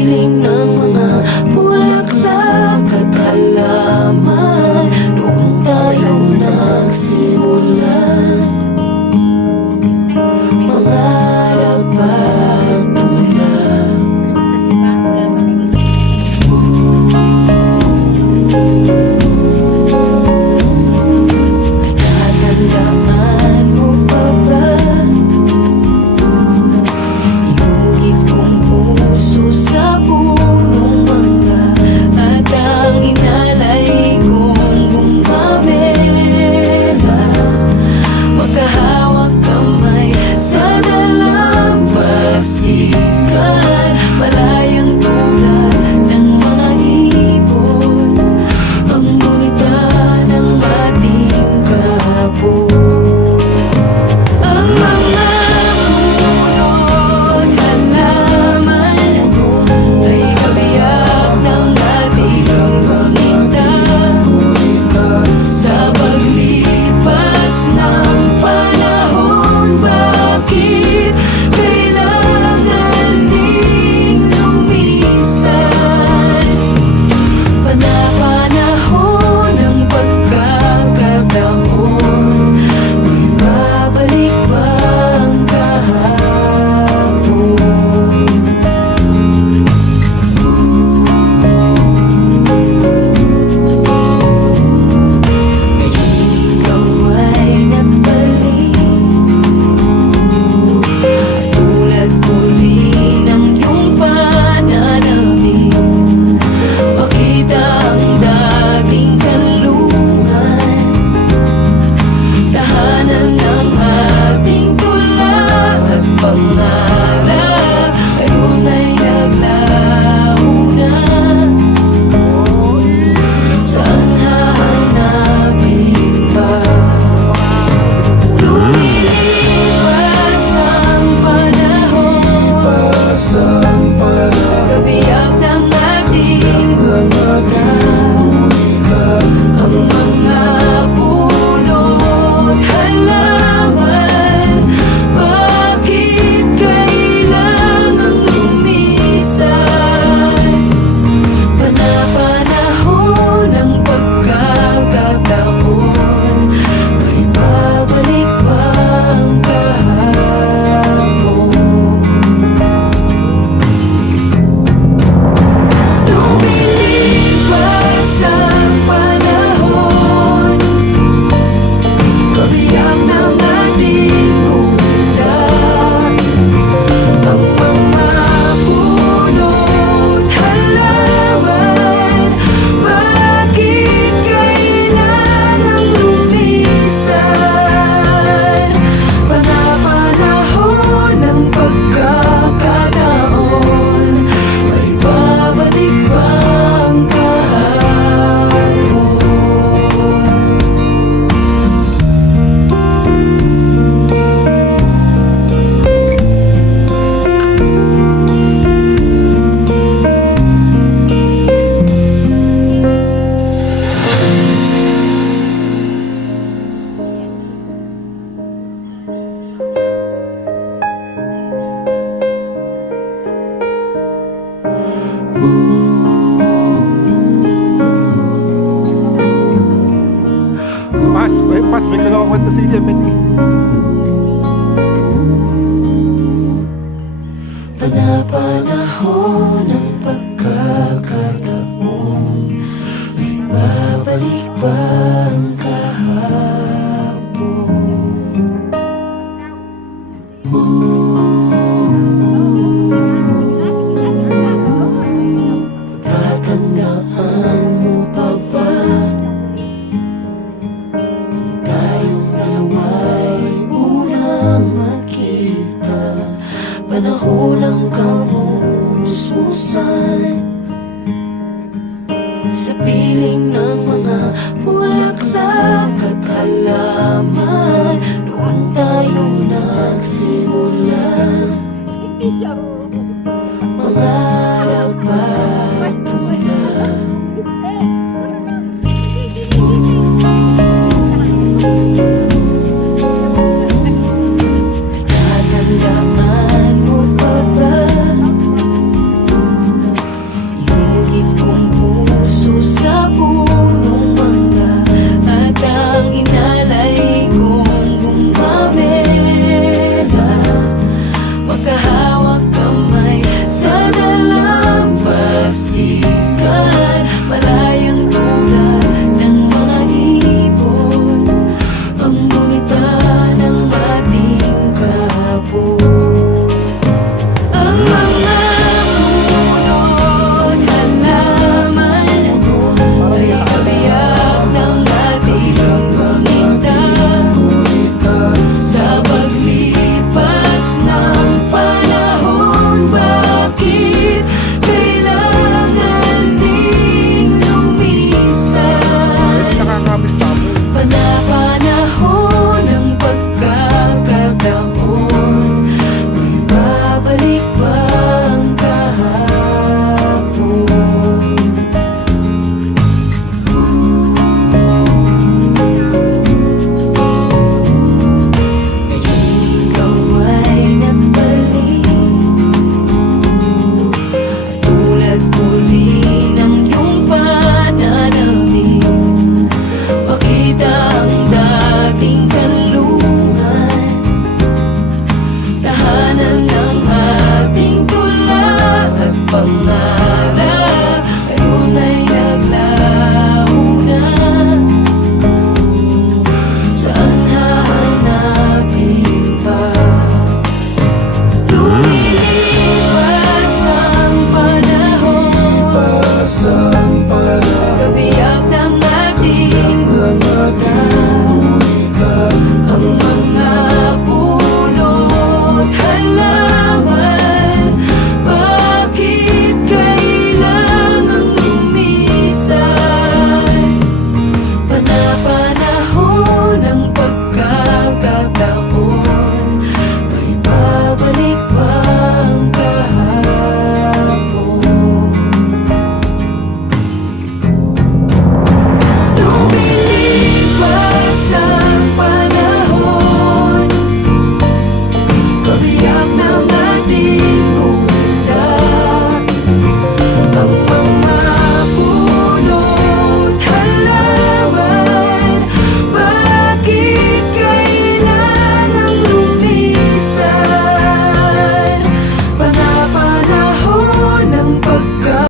piling ng mga bulaklak at halaman, doon tayo nagsimulan. Mangarap at tumulad. Tatandaan mo pa ba? Inugit kong puso sa punong mangga, at ang inalay kong bumabela. Magkahawak kamay sa dalampasigan, malayang tulad ng mga ibon, ang gunita ng ating kahapon. Ang mga punot halaman ay kabiyak ng ating gunita. Sa paglipas ng panahon, bakit kailangan ding lumisan? Panapanahon ng pagkakataon, may babalik bang kahapon? Ngayon ikaw ay nagbalik, at tulad ko rin ang iyong pananamit. Makita ang dating kanlungan, tahanan ng ating tula at pangarap, ngayon ay naglaho na. Saan hahanapin pa? Lumilipas ang panahon, kabiyak ng ating gunita. Ang mga punot halaman, bakit kailangang lumisan? Panapanahon ng pagkakataon, may babalik bang kahapon? Lumilipas ang panahon, kabiyak ng ating gunita. Ang mga punot halaman, bakit kailangang lumisan? Panapanahon ng pagkakataon, may babalik bang kahapon? Pas bigla ako kwento sa iyo, Benny. Panapanahon ng pagkakataon, may babalik bang kahapon? Tatandaan mo pa ba? Tayong dalawa'y unang makita, panahon ng kamususan. Sa piling ng mga bulaklak at halaman, doon tayo nagsimulan. Mga